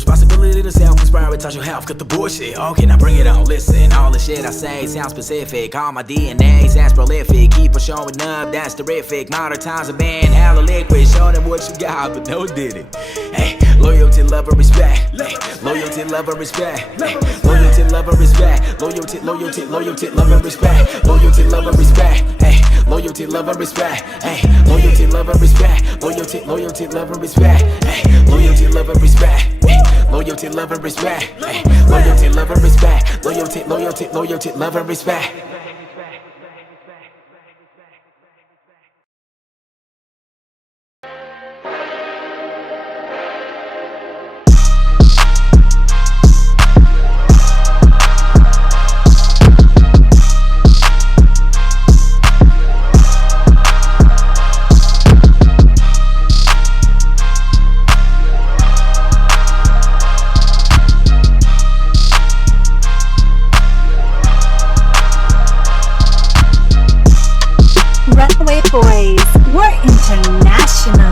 Responsibility to self-inspire, touch your health, cut the bullshit. Okay, now bring it on, listen. All the shit I say sounds specific. All my DNA sounds prolific. Keep on showing up, that's terrific. Modern times have been hella liquid. Show them what you got, but no did it. Hey, loyalty, love, and respect. Hey, loyalty, love, and respect. Hey, loyalty, love, and respect. Loyalty, loyalty, loyalty, love, and respect. Loyalty, love, and respect. Hey, loyalty, love, and respect. Hey, loyalty, love, and respect. Loyalty, loyalty, love, and respect. Hey, loyalty, love, and respect. Loyalty, love, and respect. Hey, loyalty, love, and respect. Loyalty, loyalty, loyalty, love, and respect. Runaway Boys, we're international.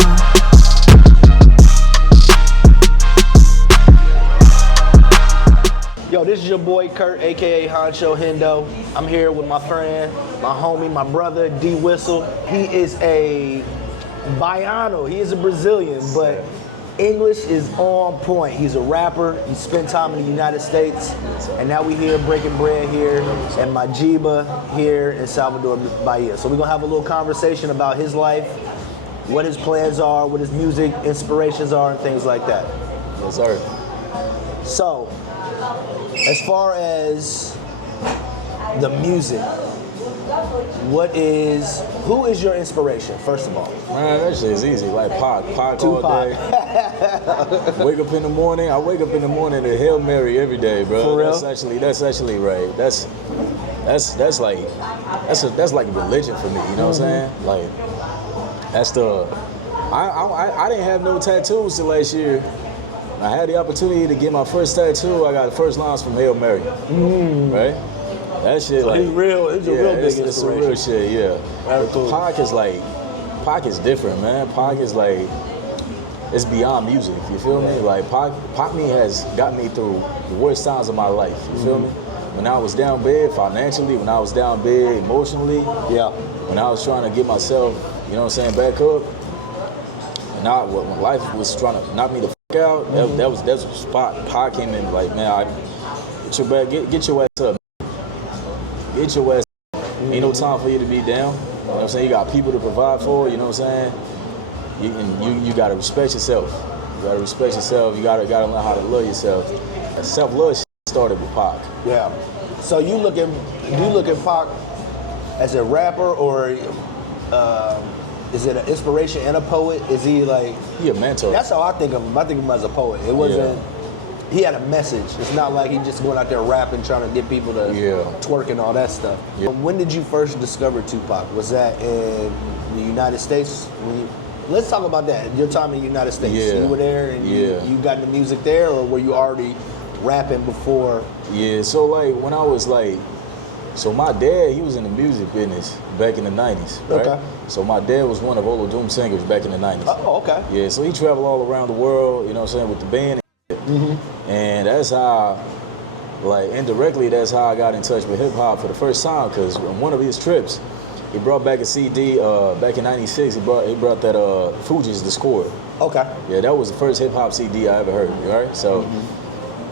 Yo, this is your boy Kurt, aka Honcho Hendo. I'm here with my friend, my homie, my brother, D Whistle. He is a Baiano, he is a Brazilian, but English is on point. He's a rapper, he spent time in the United States, and now we here breaking bread here at Majiba here in Salvador, Bahia. So we're gonna have a little conversation about his life, what his plans are, what his music inspirations are, and things like that. Yes, sir. So, as far as the music, who is your inspiration, first of all? Man, that shit is easy. Like Pac all day. Wake up in the morning. I wake up in the morning to Hail Mary every day, bro. For real? That's actually right. That's like religion for me. You know what I'm saying? Like that's the. I didn't have no tattoos till last year. I had the opportunity to get my first tattoo. I got the first lines from Hail Mary. Right? That shit, So like, it's a real big inspiration. It's a real shit, yeah. But Pac is different, man. Pac is like, it's beyond music, you feel me? Like, Pac me has got me through the worst times of my life, you feel me? When I was down bad financially, when I was down bad emotionally, when I was trying to get myself, you know what I'm saying, back up, and when life was trying to knock me the fuck out, that's the spot Pac came in, like, man, get your ass up. Get your ass. Ain't no time for you to be down. You know what I'm saying? You got people to provide for, you know what I'm saying? You gotta respect yourself. You gotta respect yourself. You gotta learn how to love yourself. Self-love shit started with Pac. Yeah. So do you look at Pac as a rapper, or is it an inspiration and a poet? Is he like? He a mentor. That's how I think of him. I think of him as a poet. It wasn't. Yeah. He had a message. It's not like he just going out there rapping, trying to get people to twerk and all that stuff. Yeah. When did you first discover Tupac? Was that in the United States? Let's talk about that. Your time in the United States. Yeah. You were there and you got into music there, or were you already rapping before? Yeah, so like when I was like, so my dad, he was in the music business back in the 90s, right? Okay. So my dad was one of Olodum singers back in the 90s. Oh, okay. Yeah, so he traveled all around the world, you know what I'm saying, with the band. And that's how, like, indirectly, that's how I got in touch with hip hop for the first time. Because on one of his trips, he brought back a CD back in '96. He brought that Fugees, The Score. Okay. Yeah, that was the first hip hop CD I ever heard. Right. So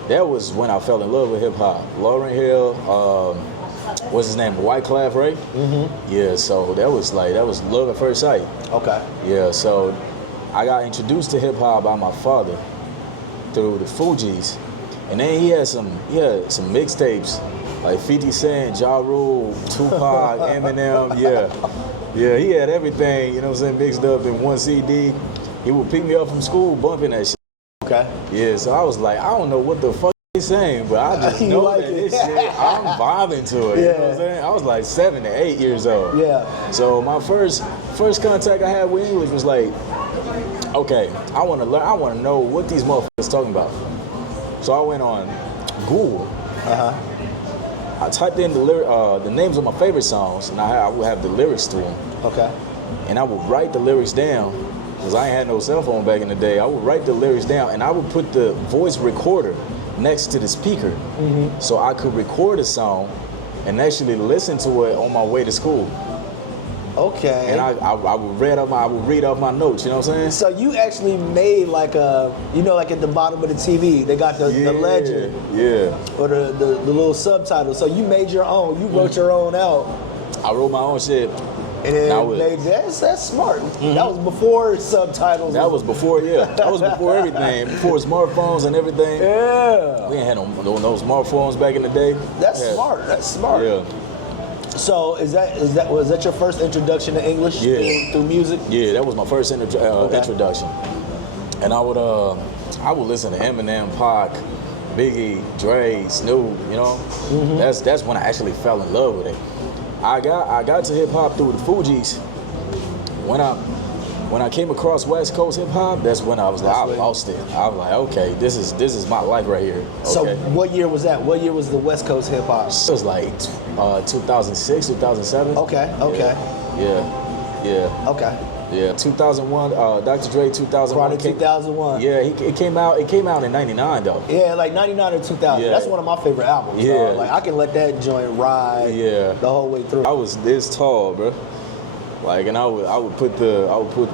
that was when I fell in love with hip hop. Lauryn Hill, what's his name? Wyclef, right? Yeah. So that was love at first sight. Okay. Yeah. So I got introduced to hip hop by my father through the Fugees, and then he had some mixtapes like 50 Cent, Ja Rule, Tupac, Eminem, yeah, he had everything, you know what I'm saying, mixed up in one CD. He would pick me up from school bumping that shit. Okay. Yeah, so I was like, I don't know what the fuck he's saying, but I just know like that this shit, I'm vibing to it, you know what I'm saying? I was like 7 to 8 years old. Yeah. So my first contact I had with English was like, okay, I want to know what these motherfuckers talking about. So I went on Google. I typed in the names of my favorite songs, and I would have the lyrics to them. Okay. And I would write the lyrics down, because I ain't had no cell phone back in the day, I would write the lyrics down and I would put the voice recorder next to the speaker so I could record a song and actually listen to it on my way to school. Okay. And I would read off my notes, you know what I'm saying? So you actually made like a, you know, like at the bottom of the TV, they got the legend. Yeah. Or the little subtitle. So you made your own. You wrote your own out. I wrote my own shit. And then that's smart. That was before subtitles. That was before, That was before everything. Before smartphones and everything. Yeah. We ain't had no smartphones back in the day. That's smart. That's smart. Yeah. So was that your first introduction to English through music? Yeah, that was my first introduction. And I would listen to Eminem, Pac, Biggie, Dre, Snoop, you know. That's when I actually fell in love with it. I got to hip hop through the Fugees. When I came across West Coast hip hop, that's when I was like, I lost it. I was like, okay, this is my life right here. Okay. So what year was that? What year was the West Coast hip hop? It was like 2006, 2007. Okay. Yeah. Okay. Yeah, 2001. Dr. Dre, 2001. Probably 2001. Yeah, it came out in '99 though. Yeah, like '99 or 2000. Yeah. That's one of my favorite albums. Yeah. Dog. Like I can let that joint ride. The whole way through. I was this tall, bro. Like, and I would put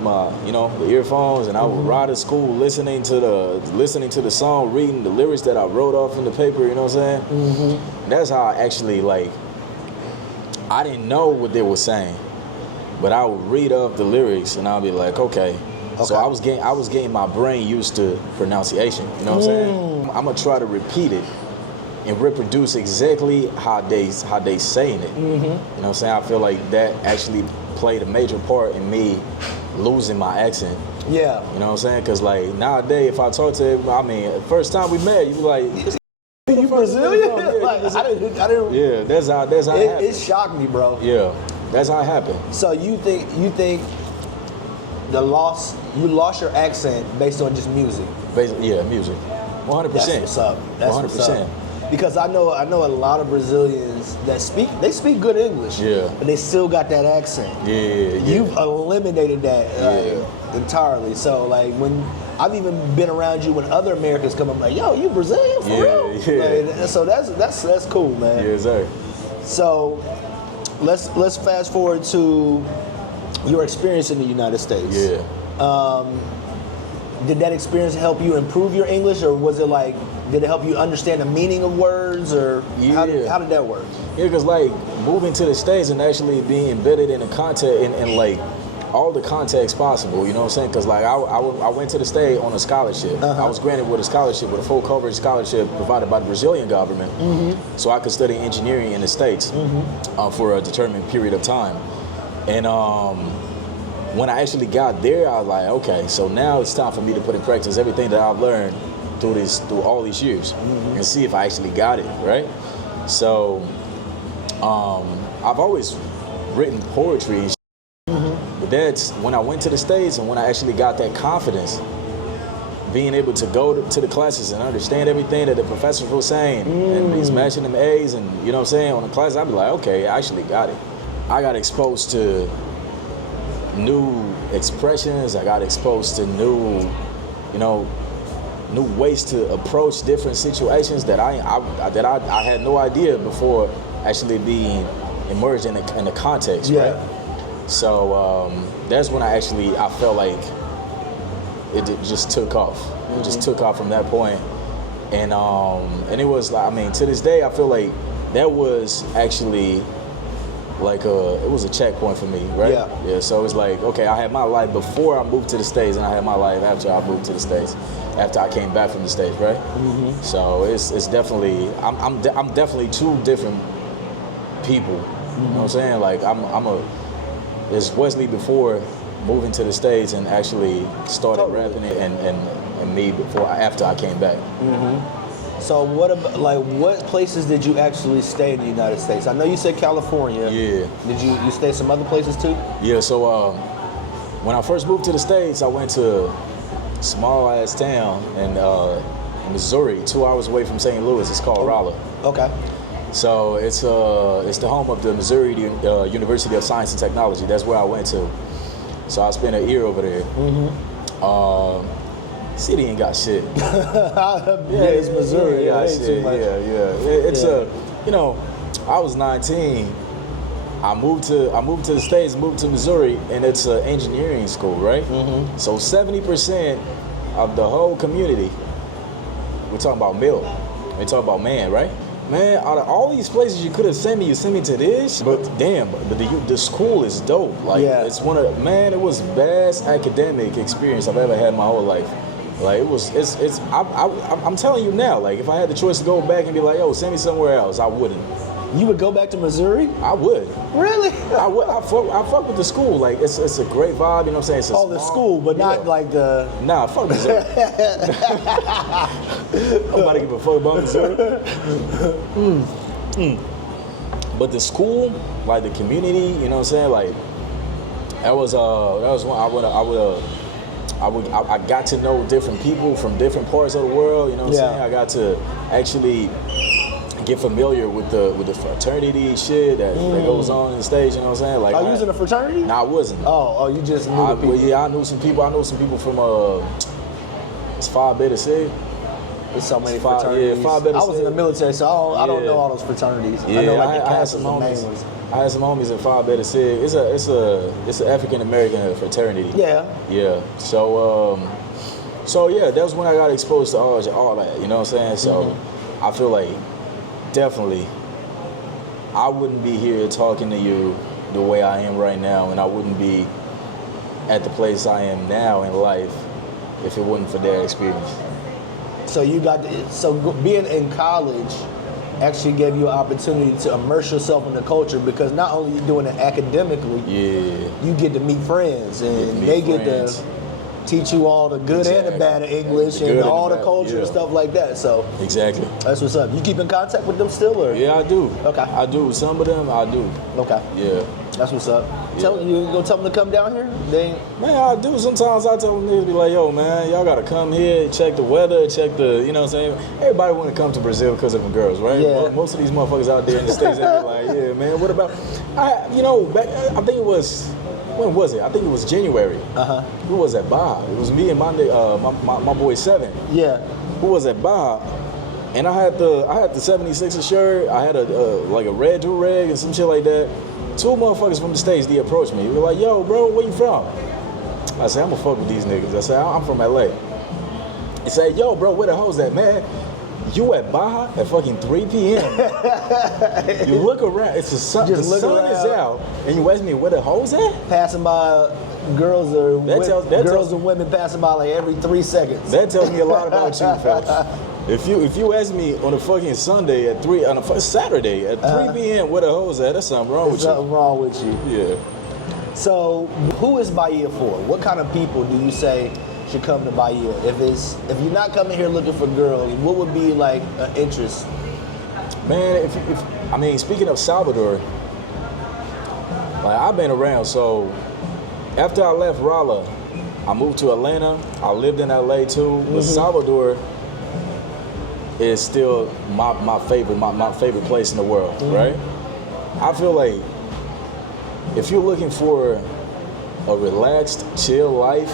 my the earphones and I would ride to school listening to the song, reading the lyrics that I wrote off in the paper. You know what I'm saying? That's how I actually I didn't know what they were saying. But I would read off the lyrics and I'll be like, okay. So I was getting my brain used to pronunciation. You know what I'm saying? I'm gonna try to repeat it and reproduce exactly how they saying it. You know what I'm saying? I feel like that actually played a major part in me losing my accent. Yeah. You know what I'm saying? Because like nowadays, if I talk to him, I mean, first time we met, you be like, you Brazilian? Like, I didn't. Yeah, that's how it happened. It shocked me, bro. Yeah. That's how it happened. So you think you lost your accent based on just music? Basically, yeah, music. 100%. That's what's up. That's 100%. what's up. Because I know a lot of Brazilians that speak good English. Yeah. But they still got that accent. Yeah. You've eliminated that entirely. So like when I've even been around you when other Americans come, I'm like, yo, you Brazilian for real? Yeah. Like, so that's cool, man. Yeah, sir. So let's fast forward to your experience in the United States. Yeah. Did that experience help you improve your English, or was it like, did it help you understand the meaning of words, or how did that work? Yeah, because like moving to the States and actually being embedded in the content and like all the context possible, you know what I'm saying? Because like I went to the States on a scholarship. I was granted with a scholarship, with a full coverage scholarship provided by the Brazilian government, so I could study engineering in the States for a determined period of time. And when I actually got there, I was like, okay, so now it's time for me to put in practice everything that I've learned through all these years and see if I actually got it, right? So I've always written poetry and but that's when I went to the States and when I actually got that confidence, being able to go to the classes and understand everything that the professors were saying and he's matching them A's and you know what I'm saying, on the class, I'd be like, okay, I actually got it. I got exposed to new expressions, I got exposed to new ways to approach different situations that I had no idea before actually being immersed in the context, right? So that's when I felt like it just took off. It just took off from that point. And it was like, I mean, to this day, I feel like that was actually like it was a checkpoint for me, right? Yeah. So it's like, okay, I had my life before I moved to the States, and I had my life after I moved to the States, after I came back from the States, right? So it's definitely, I'm definitely two different people. You know what I'm saying? Like it's Wesley before moving to the States and actually started rapping it, and me after I came back. So what places did you actually stay in the United States? I know you said California. Yeah. Did you stay some other places too? Yeah, so when I first moved to the States, I went to a small ass town in Missouri, 2 hours away from St. Louis. It's called Rolla. Okay. So it's the home of the Missouri University of Science and Technology. That's where I went to. So I spent a year over there. City ain't got shit. It's Missouri. Yeah, Ain't too much. It's a, you know, I was 19. I moved to the States, moved to Missouri, and it's an engineering school, right? So 70% of the whole community, we're talking about male, we're talking about man, right? Man, out of all these places you could have sent me, you sent me to this. But damn, but the school is dope. Like it's it was the best academic experience I've ever had in my whole life. Like I'm telling you now, like if I had the choice to go back and be like, yo, send me somewhere else, I wouldn't. You would go back to Missouri? I would. Really? I would. I fuck with the school. Like it's a great vibe. You know what I'm saying? It's the school, but not like the. Nah, fuck Missouri. Nobody give a fuck about Missouri. But the school, like the community, you know what I'm saying? Like that was one I got to know different people from different parts of the world. You know what I'm saying? I got to actually get familiar with the fraternity shit that goes on in the States, you know what I'm saying? Like, you was in a fraternity? Nah, I wasn't. Oh, you just knew the people. Yeah, I knew some people. I know some people from it's Phi Beta Sig. There's so many fraternities. Yeah, Phi Beta I was in the military, so I don't know all those fraternities. Yeah, I know like the I had castles, some the main homies. ones. I had some homies in Phi Beta Sig. It's an African American fraternity. Yeah. Yeah. So yeah, that was when I got exposed to all that. You know what I'm saying? So I feel like definitely I wouldn't be here talking to you the way I am right now, and I wouldn't be at the place I am now in life if it wasn't for that experience. So being in college actually gave you an opportunity to immerse yourself in the culture, because not only you doing it academically, you get to meet friends, and they get to teach you all the good and the bad of English and all the culture and stuff like that. So exactly, that's what's up. You keep in contact with them still, or? Yeah, I do. Okay. I do. Some of them I do. Okay. Yeah. That's what's up. Yeah. You gonna tell them to come down here? Man, I do. Sometimes I tell them to be like, yo, man, y'all gotta come here, check the weather, check the, you know what I'm saying? Everybody wanna come to Brazil because of the girls, right? Yeah. Most of these motherfuckers out there in the States, they be like, yeah, man, what about, I think it was, when was it? I think it was January. Who was at Bahia? It was me and my boy Seven. Yeah. Who was at Bahia? And I had the 76er shirt. I had a red do-rag and some shit like that. Two motherfuckers from the States, they approached me. They were like, yo, bro, where you from? I said, I'm gonna fuck with these niggas. I said, I'm from LA. They said, yo, bro, where the hoes at, man? You at Baja at fucking 3 p.m. You look around, the sun is out, and you ask me where the hoes at? Passing by girls and women passing by like every 3 seconds. That tells me a lot about you, fellas. If you ask me on a fucking Saturday at 3 p.m. where the hoes at, that's something wrong with you. Something wrong with you. Yeah. So who is Bahia for? What kind of people do you say should come to Bahia? If you're not coming here looking for girls, what would be like an interest? Man, speaking of Salvador, like I've been around. So after I left Raleigh, I moved to Atlanta. I lived in LA too. But Salvador is still my favorite place in the world, right? I feel like if you're looking for a relaxed, chill life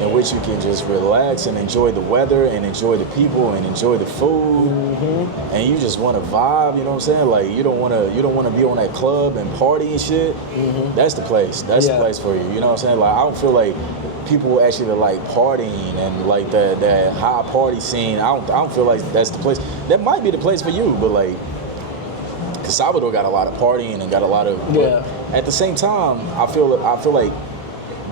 in which you can just relax and enjoy the weather and enjoy the people and enjoy the food, and you just want to vibe, you know what I'm saying? Like you don't want to be on that club and party and shit. That's the place. That's the place for you. You know what I'm saying? Like I don't feel like people actually like partying and like that high party scene. I don't feel like that's the place. That might be the place for you, but like, cause Salvador got a lot of partying and got a lot of. At the same time, I feel like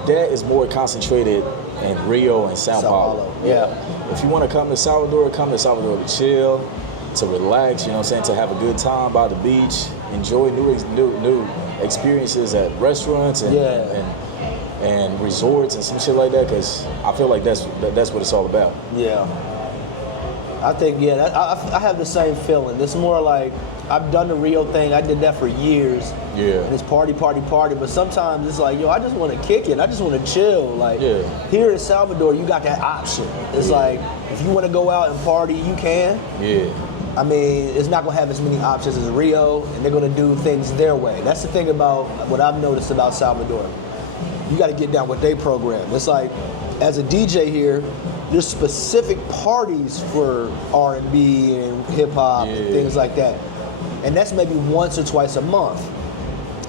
that is more concentrated in Rio and Sao Paulo. Yeah. If you want to come to Salvador to chill, to relax. You know what I'm saying? To have a good time by the beach, enjoy new experiences at restaurants and resorts and some shit like that, because I feel like that's what it's all about. Yeah. I think, I have the same feeling. It's more like, I've done the Rio thing. I did that for years. Yeah. And it's party. But sometimes it's like, yo, I just want to kick it. I just want to chill. Like, here in Salvador, you got that option. It's like, if you want to go out and party, you can. Yeah. I mean, it's not going to have as many options as Rio, and they're going to do things their way. That's the thing about what I've noticed about Salvador. you got to get down with their program. It's like, as a DJ here, there's specific parties for R&B and hip hop and things like that, and that's maybe once or twice a month.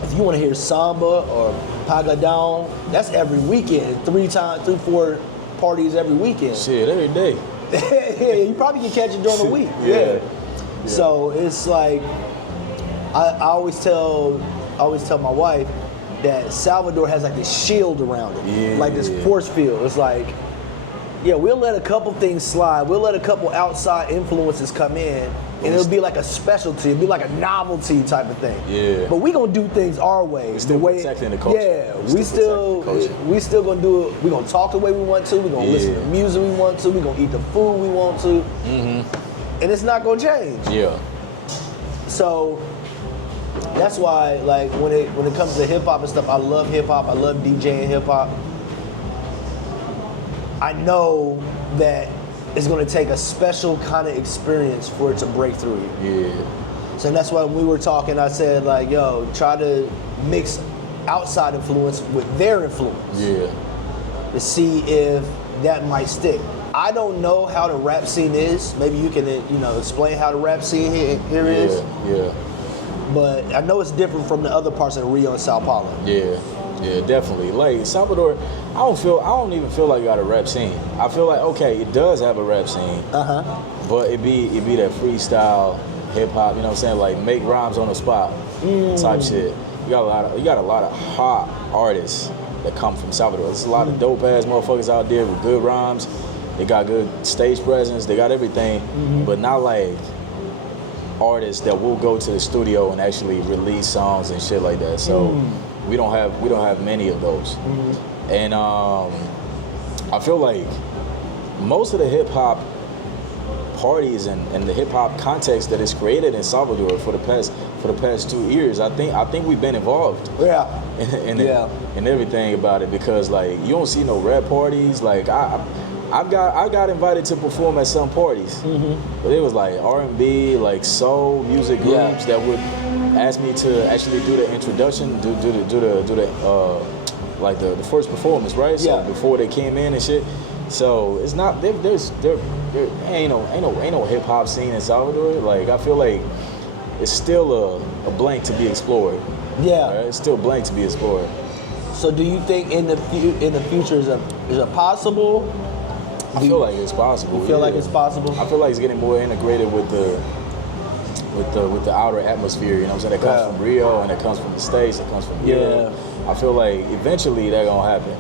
If you want to hear samba or pagadão, that's every weekend, 4 parties every weekend. Shit, every day. Yeah, you probably can catch it during the week. Yeah. So it's like, I always tell my wife that Salvador has like this shield around it, like this force field. It's like, yeah, we'll let a couple things slide. We'll let a couple outside influences come in, and it'll be like a specialty. It'll be like a novelty type of thing. Yeah. But we gonna do things our way. We're still protecting the culture. Yeah, we still gonna do it. We gonna talk the way we want to. We gonna listen to music we want to. We gonna eat the food we want to. Mm-hmm. And it's not gonna change. Yeah. So that's why, like, when it comes to hip hop and stuff, I love hip hop. I love DJing hip hop. I know that it's going to take a special kind of experience for it to break through you. Yeah. So that's why when we were talking, I said, like, yo, try to mix outside influence with their influence. Yeah. To see if that might stick. I don't know how the rap scene is. Maybe you can, explain how the rap scene here is. Yeah. But I know it's different from the other parts of Rio and Sao Paulo. Yeah, definitely. Like Salvador, I don't even feel like you got a rap scene. I feel like, okay, it does have a rap scene. But it be that freestyle hip hop, you know what I'm saying? Like make rhymes on the spot type shit. You got a lot of hot artists that come from Salvador. There's a lot of dope ass motherfuckers out there with good rhymes. They got good stage presence, they got everything, but not like artists that will go to the studio and actually release songs and shit like that. So we don't have many of those. And I feel like most of the hip hop parties and the hip hop context that is created in Salvador for the past 2 years, I think we've been involved. In everything about it, because like you don't see no rap parties. Like I got invited to perform at some parties, but it was like R&B, like soul music groups that would ask me to actually do the introduction, do the like the first performance, right? So before they came in and shit. So it's not there ain't no hip hop scene in Salvador. Like I feel like it's still a blank to be explored. Yeah, right? It's still blank to be explored. So do you think in the future is it possible? I feel like it's possible. You feel like it's possible? I feel like it's getting more integrated with the outer atmosphere, you know what I'm saying? That comes from Rio and that comes from the States, that comes from Europe. I feel like eventually that's gonna happen.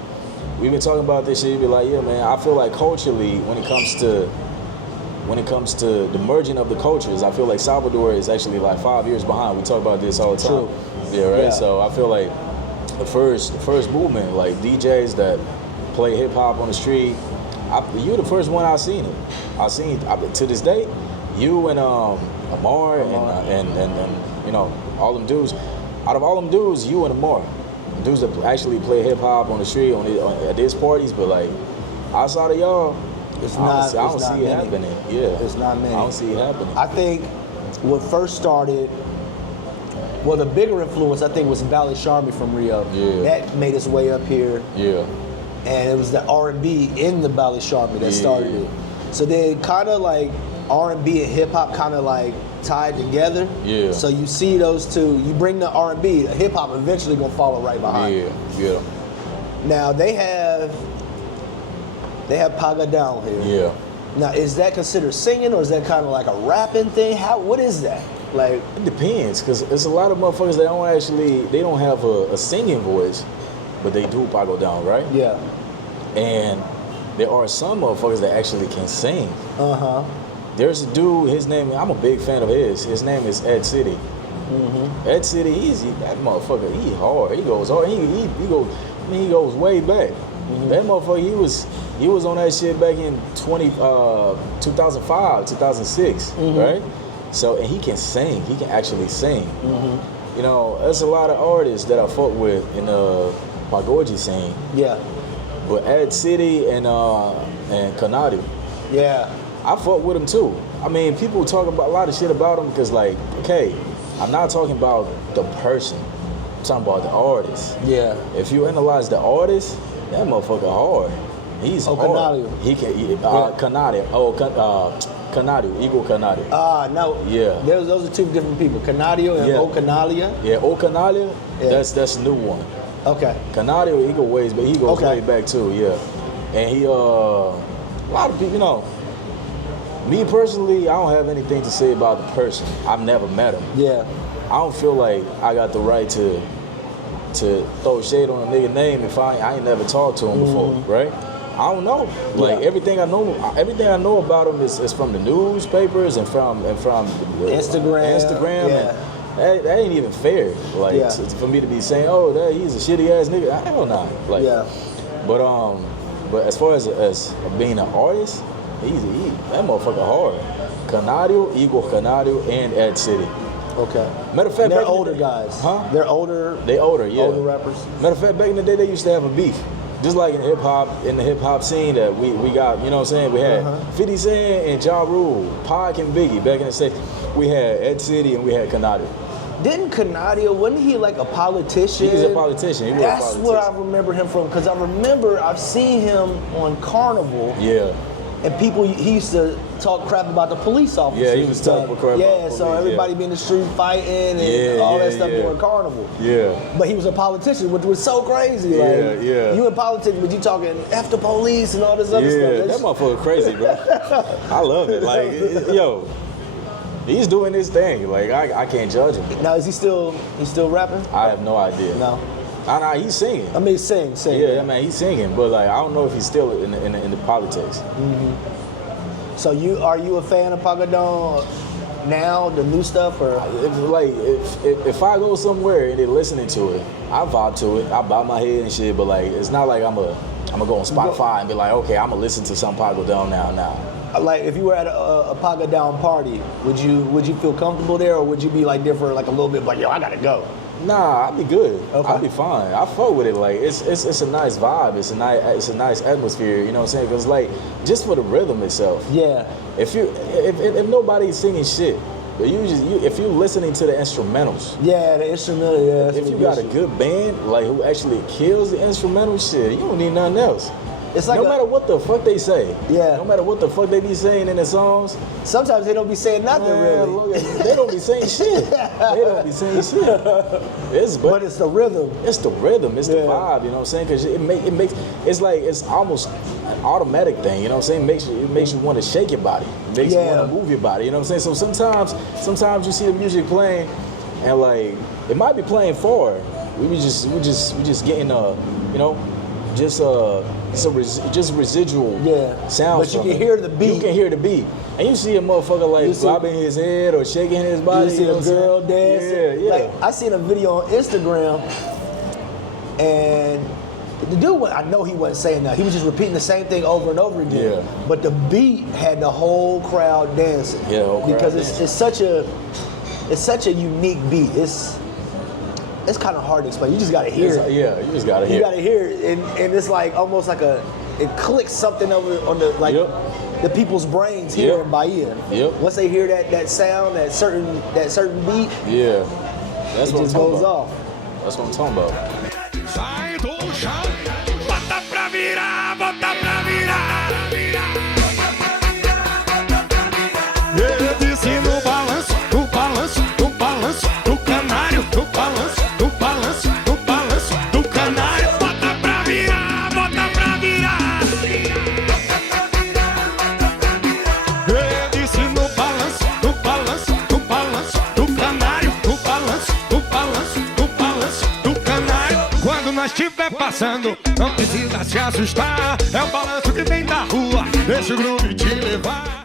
We've been talking about this shit, you be like, yeah man, I feel like culturally when it comes to the merging of the cultures, I feel like Salvador is actually like 5 years behind. We talk about this all the time. True. Yeah, right? Yeah. So I feel like the first movement, like DJs that play hip hop on the street, you the first one I seen it. To this day, you and Amar and you know all them dudes. Out of all them dudes, you and Amar, dudes that actually play hip hop on the street at these parties, but like outside of y'all, I don't see it happening. Yeah, it's not many. I don't see it happening. I think what first started. Well, the bigger influence I think was Valley Charmy from Rio. Yeah. That made its way up here. Yeah. And it was the R&B in the Valley Charmy that started it. So then kind of like R&B and hip hop kind of like tied together. Yeah. So you see those two, you bring the R&B, the hip hop eventually gonna follow right behind. Yeah. Now they have Paga Down here. Yeah. Now is that considered singing or is that kind of like a rapping thing? What is that? Like, it depends, because there's a lot of motherfuckers that don't have a singing voice, but they do pago down, right? Yeah. And there are some motherfuckers that actually can sing. There's a dude, his name, I'm a big fan of his. His name is Ed City. Ed City, that motherfucker, he hard. He goes hard. He goes way back. That motherfucker, he was on that shit back in 2005, 2006, right? So, and he can sing. He can actually sing. You know, there's a lot of artists that I fuck with in the Pagoji scene. Yeah. But Ed City and Kanadi. Yeah. I fuck with him too. I mean, people talk about a lot of shit about him because, like, okay, I'm not talking about the person. I'm talking about the artist. Yeah. If you analyze the artist, that motherfucker hard. He's hard. Canario. He can. Canario. Canario. Igor Canario. No. Yeah. Those are two different people. Canario and O Canalia. Yeah, O Canalia. Yeah. That's a new one. Okay. Canario, he go ways, but he goes way back too. Yeah. And he a lot of people, you know. Me personally, I don't have anything to say about the person. I've never met him. Yeah. I don't feel like I got the right to throw shade on a nigga name if I ain't never talked to him before, right? I don't know. Like everything I know about him is from the newspapers and from the Instagram. Yeah. And that ain't even fair. Like for me to be saying, oh, he's a shitty ass nigga. Hell nah. Like, but as far as being an artist, that motherfucker hard. Canario, Igor Canario, and Ed City. Okay. Matter of fact, they're older guys. Huh? They're older. They older, yeah. Older rappers. Matter of fact, back in the day, they used to have a beef. Just like in the hip hop scene that we got, you know what I'm saying? We had 50 Cent and Ja Rule, Pac and Biggie back in the States. We had Ed City and we had Canario. Didn't Canario, wasn't he like a politician? He's a politician. That's what I remember him from, because I remember I've seen him on Carnival. Yeah. And he used to talk crap about the police officers. Yeah, he was talking crap about the police, so everybody be in the street fighting and all that stuff during Carnival. Yeah. But he was a politician, which was so crazy. Yeah. You in politics, but you talking F the police and all this other stuff. Yeah, that motherfucker crazy, bro. I love it. Like, yo, he's doing his thing. Like, I can't judge him. Now, is he still rapping? I have no idea. No. Nah, he's singing. I mean, sing. Yeah, man, he's singing, but like, I don't know if he's still in the politics. Mm-hmm. So are you a fan of Pagadon now, the new stuff, or? If I go somewhere and they're listening to it, I vibe to it. I bow my head and shit, but like, it's not like I'm gonna go on Spotify and be like, okay, I'm gonna listen to some Pagadon now. Like, if you were at a Pagadon party, would you feel comfortable there, or would you be like different, like a little bit, like, yo, I gotta go? Nah, I'd be good. Okay. I'd be fine. I fuck with it. Like, it's a nice vibe. It's a nice atmosphere. You know what I'm saying? Because like, just for the rhythm itself. Yeah. If nobody's singing shit, but if you're listening to the instrumentals. Yeah, the instrumental. Yeah. If you got a good band like who actually kills the instrumental shit, you don't need nothing else. It's like no matter what the fuck they say. Yeah. No matter what the fuck they be saying in the songs. Sometimes they don't be saying nothing really. They don't be saying shit. But it's the rhythm. It's the rhythm. It's the vibe. You know what I'm saying? Because it makes it's almost an automatic thing. You know what I'm saying? It makes you want to shake your body. It makes you want to move your body. You know what I'm saying? So sometimes you see the music playing, and like it might be playing forward. We just getting just residual sounds. But you can hear the beat. You can hear the beat. And you see a motherfucker like bobbing his head or shaking his body. You see a girl dancing. Yeah. Like, I seen a video on Instagram, and the dude, I know he wasn't saying that. He was just repeating the same thing over and over again. Yeah. But the beat had the whole crowd dancing. Yeah, the whole crowd because dancing. it's such a unique beat. It's kind of hard to explain. You just gotta hear it. Yeah, you just gotta hear it. You gotta hear it, and it's like almost like it clicks something over on the people's brains here in Bahia. Yep. Once they hear that sound, that certain beat, yeah, that's what it just I'm goes talking off. about. That's what I'm talking about. Sai do chão, bota pra virar, bota pra virar. Eu disse no balanço, do balanço, do balanço, do canário, do balanço, do balanço, do balanço, do canário. Bota pra virar, bota pra virar. Eu disse no balanço, do balanço, do balanço, do canário, do balanço, do balanço, do balanço, do canário. Quando nós estiver passando, não precisa se assustar. É o balanço que vem da rua, deixa o groove te levar.